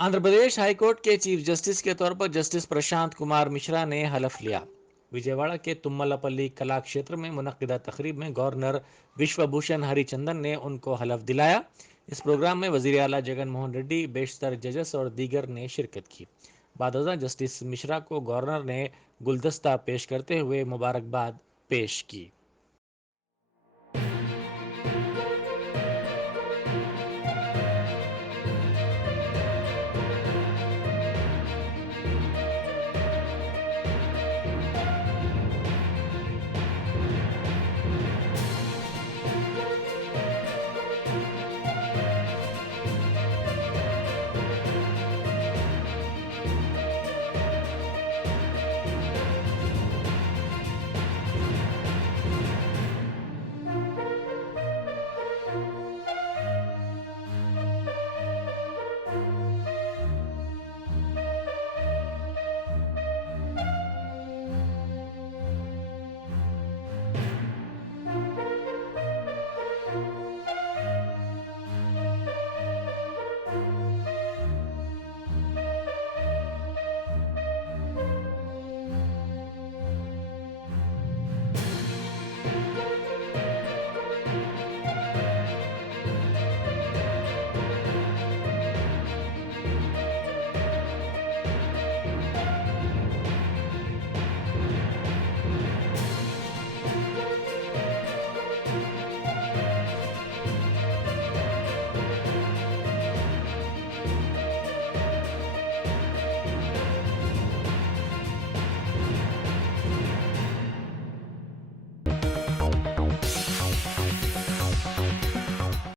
Andhra Pradesh high court के chief justice के तौर पर जस्टिस प्रशांत कुमार मिश्रा ने हलफ लिया। विजयवाड़ा के तुम्मलपल्ली कला क्षेत्र में मुनक्किदा तकरीब में गवर्नर विश्वभूषण हरिचंदन ने उनको हलफ दिलाया। इस प्रोग्राम में वजीर आला जगन मोहन रेड्डी, बेशतर जजेस और दीगर ने शिरकत की। बाद जस्टिस मिश्रा को गवर्नर ने गुलदस्ता पेश करते हुए मुबारकबाद पेश की।